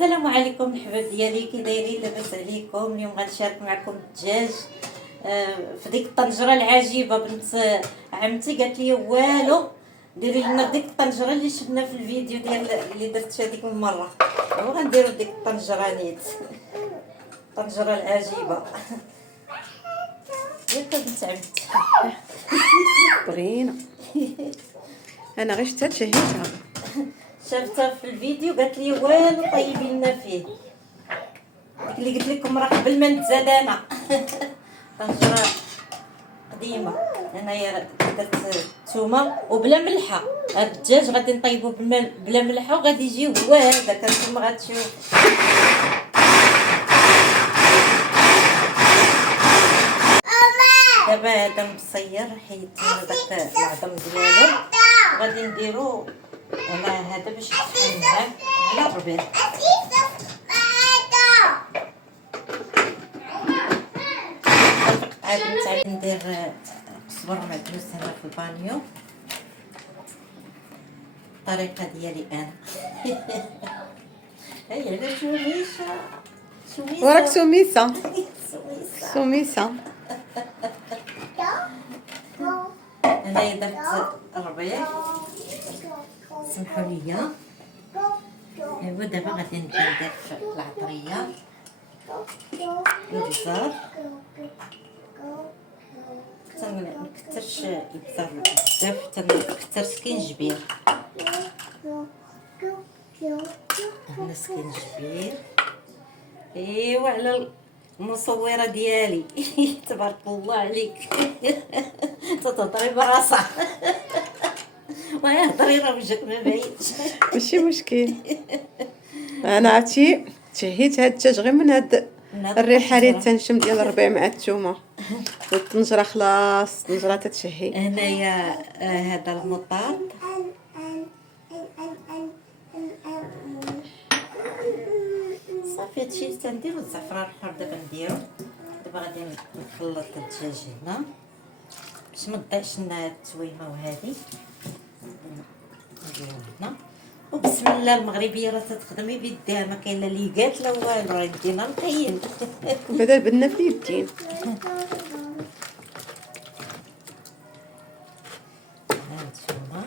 السلام عليكم الحباب ديالي، كي دايرين؟ لاباس عليكم؟ اليوم غنشارك معكم الدجاج في ديك الطنجره العجيبه. بنت عمتي قالت لي والو ديري لنا ديك الطنجره اللي شفنا في الفيديو ديال اللي درت هذيك المره، وغنديروا ديك الطنجره نيت الطنجره العجيبه. ياك بنت عمتي طرينا. انا غير شتها تشهيتها، شافتها في الفيديو قالت لي والو طيبي لنا فيه. ديك اللي قلت لكم راه قبل ما نتزاد انا طنجره قديمه. انايا درت الثومه وبلا ملحه. هاد الدجاج غادي نطيبو بلا ملحه وغادي يجي هو هذاك نتوما غتشوف. دابا هذا مصير حيت داك العظم ديالو غادي نديرو على هذا باش يسخن معاه على الربيع. عاد نتعلم ندير صبر معدوس هنا في البانيو الطريقه ديالي انا. هي على شوميشه وراك سميسه سميسه. انا درت الربيع، سمحوا لي. ايوا دابا غادي نبدا ندير في العطريه البزار. مكثرش البزار بزاف حتى نكثر سكينجبير. هنا سكينجبير. ايوا على المصوره ديالي. تبارك الله عليك. تهضري براسها. وهضري راه وجهك ما بعيدش. ماشي مشكل. انا عرفتي تشهيت هاد الدجاج غير من هاد الريحه اللي تنشم ديال الربيع مع الثومه والطنجره. خلاص الطنجره تتشهي. هنايا هذا المطاب صافي. هادشي اللي تنديرو الزعفران الحر دابا نديرو. دابا غادي نخلط الدجاج هنا باش ما تضيعش لنا التويمه. وهذه نديرو هنا. وبسم الله المغربيه راه تخدمي بيديها، ما كاين لا ليقات لا والو، راه يدينا نقيل. بدل بدنا في اليدين. هانتوما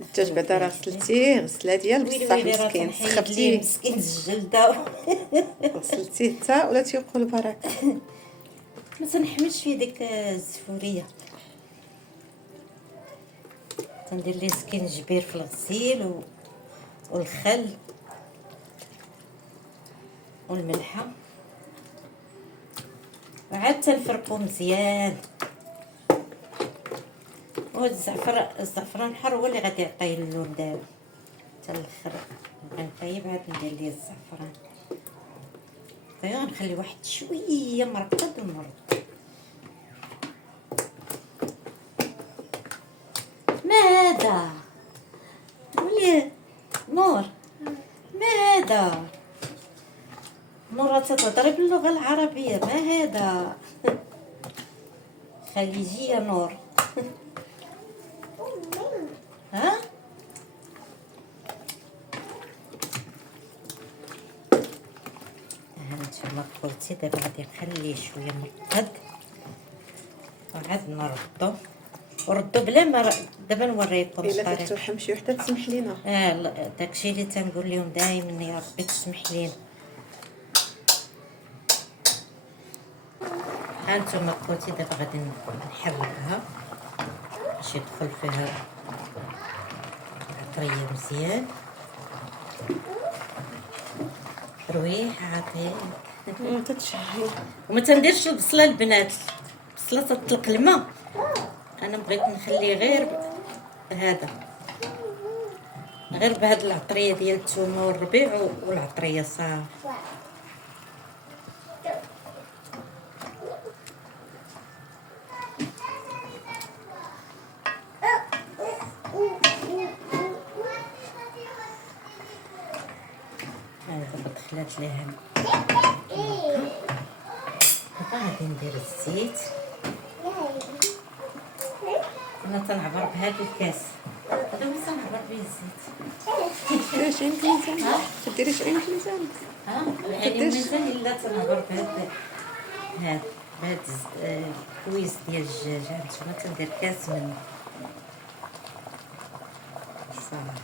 الدجاج بعدا راه غسلتيه غسله ديال بصح مسكين سخبتيه مسكين الجلده. غسلتيه حتى ولا تيقول بركه. ما تنحملش فيه ديك الزفوريه. تندير ليه سكينجبير في الغسيل والخل والملحه، وعاد تنفرقو مزيان. وهاد الزعفران الحر هو اللي غادي يعطيه اللون دابا حتى الاخر. غنطيب عاد ندير ليه الزعفران. طيب غنخلي واحد شويه مرقد ونرد. ماذا ولي نور؟ ماذا نور تتهضري باللغه العربيه؟ ما هذا خليجيه نور؟ ها هانتوما خوتي دابا غادي نخليه شويه مرقد وعاد نردو بلا ما دابا نوريكم الا الطريقه. فتوحه شي وحده تسمح لينا. داكشي اللي تنقول لهم دائما، يا ربي تسمح لينا. هانتوما خوتي دابا غادي نحركها باش يدخل فيها العطريه مزيان. رويحه عطيه تتشهي. وما تنديرش البصله البنات، البصله تطلق الماء. انا بغيت نخليه غير هذا، غير بهاد العطريه ديال الثومه والربيع والعطريه صافي. دابا دخلات ليها. دابا غادي ندير الزيت. انا تنعبر بهاد الكاس دابا صنهضر به الزيت. ديري 20 ميزان تديري 20 ميزان يعني مازال الا تنهضر بهاد الكويس ديال الدجاج. هانتوما تندير كاس منه صافي.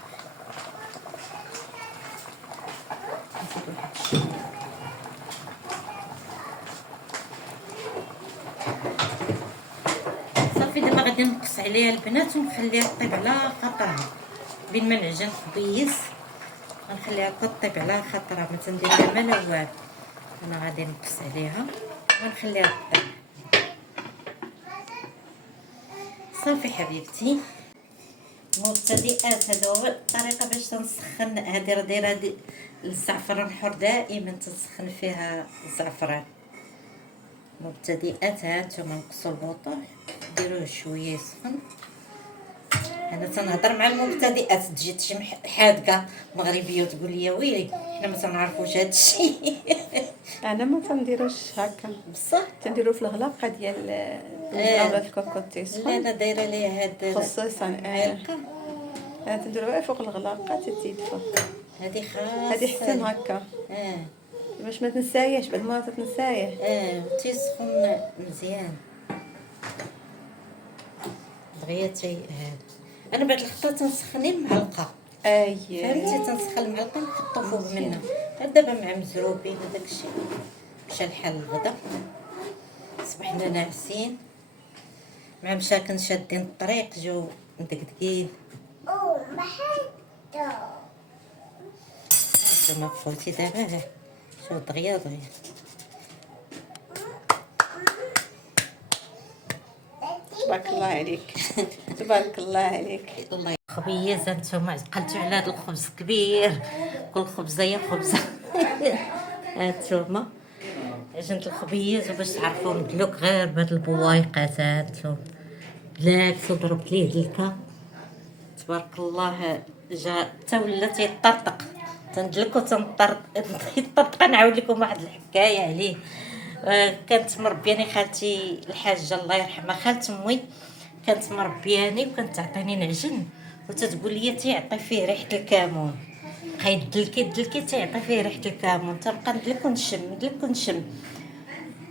نزيد واحد الشويه. صافي دابا غادي نقص عليها البنات ونخليها طيب على خاطرها. بين ما نعجن خبيز غنخليها كطيب على خاطرها، ما تندير لها ما لا والو. انا غادي نقص عليها ونخليها طيب. صافي حبيبتي مبتدئات، هذا هو الطريقه باش تنسخن. هذه راه دايره الزعفران الحر، دائما تنسخن فيها الزعفران. مبتدئات هانتوما نقصوا البوطه ديروه شويه يسخن. انا تنهضر مع المبتدئات، تجي تشم حادقه مغربيه وتقول لي ويلي حنا ما تنعرفوش هذا الشيء. انا ما تنديروش هكا بصح تنديرو في الغلاقه ديال ولا الكوكوط لا يسخن انا دايره ليه هاد خصيصا معلقه. انا تنديروها فوق الغلاقه تتيدفى. هذه خاصه هذه حسن هكا باش ما تنساياش بعد ما تتنسايه. تيسخن مزيان دغيا هذا. انا بعد الخطه تنسخني المعلقه، فهمتي، تنسخن المعلقه نحطو فوق منها. دابا مع مزروبين وداك الشيء مشى الحال الغدا، صبحنا ناعسين مع مشاكل شادين الطريق جو مدقدقين. ما خوتي دابا شوف دغيا تبارك الله عليك تبارك الله عليك. الله خبيز. انتم عقلتوا على هذا الخبز كبير، كل خبزه هي خبزه. هانتوما عجنت الخبيز وباش تعرفوا ندلوك غير بهاد البوايقات. هانتوما بلاكس وضربت ليه دلكه تبارك الله، جا حتى ولا تيطرطق. تندلك يطرطق. نعاود لكم واحد الحكايه عليه. كانت مربياني خالتي الحاجه الله يرحمها، خالت امي كانت مربياني وكانت تعطيني نعجن وتتقول لي تيعطي فيه ريحه الكمون. بقى دلكي تيعطي فيه ريحه الكمون. تنبقى ندلك ونشم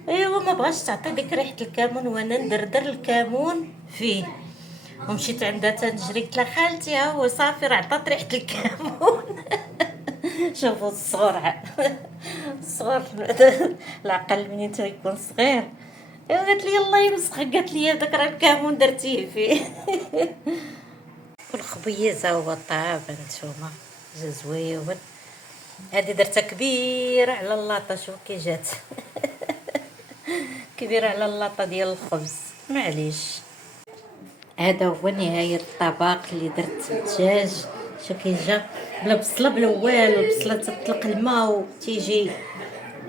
ايوا ما بغاش تعطي ديك ريحه الكمون، وانا ندردر الكمون فيه. ومشيت عندها تنجري قلت لها خالتي ها هو صافي راه عطات ريحه الكمون. شوفوا الصغر العقل منين تيكون صغير. قالت لي الله يمسخك، قالت لي هذاك راه الكمون درتيه فيه. والخبيزه هو الطعام نتوما جا زويون. هذه درتها كبيره على اللاطه، شوف كي جات. كبيره على اللاطه ديال الخبز معليش. هذا هو نهايه الطبق اللي درت الدجاج. شوف كي جا بلا بصله بلا والو. البصله تطلق الماء وتيجي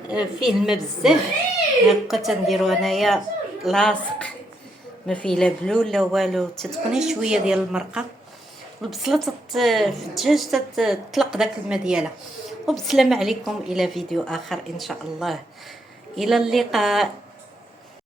فيه الماء بزاف. هكا تنديرو انايا لاصق ما فيه لا بلول لا والو، تتكوني شويه ديال المرقه. والبصله في الدجاج تطلق داك الماء ديالها. وبسلامه عليكم الى فيديو اخر ان شاء الله. الى اللقاء.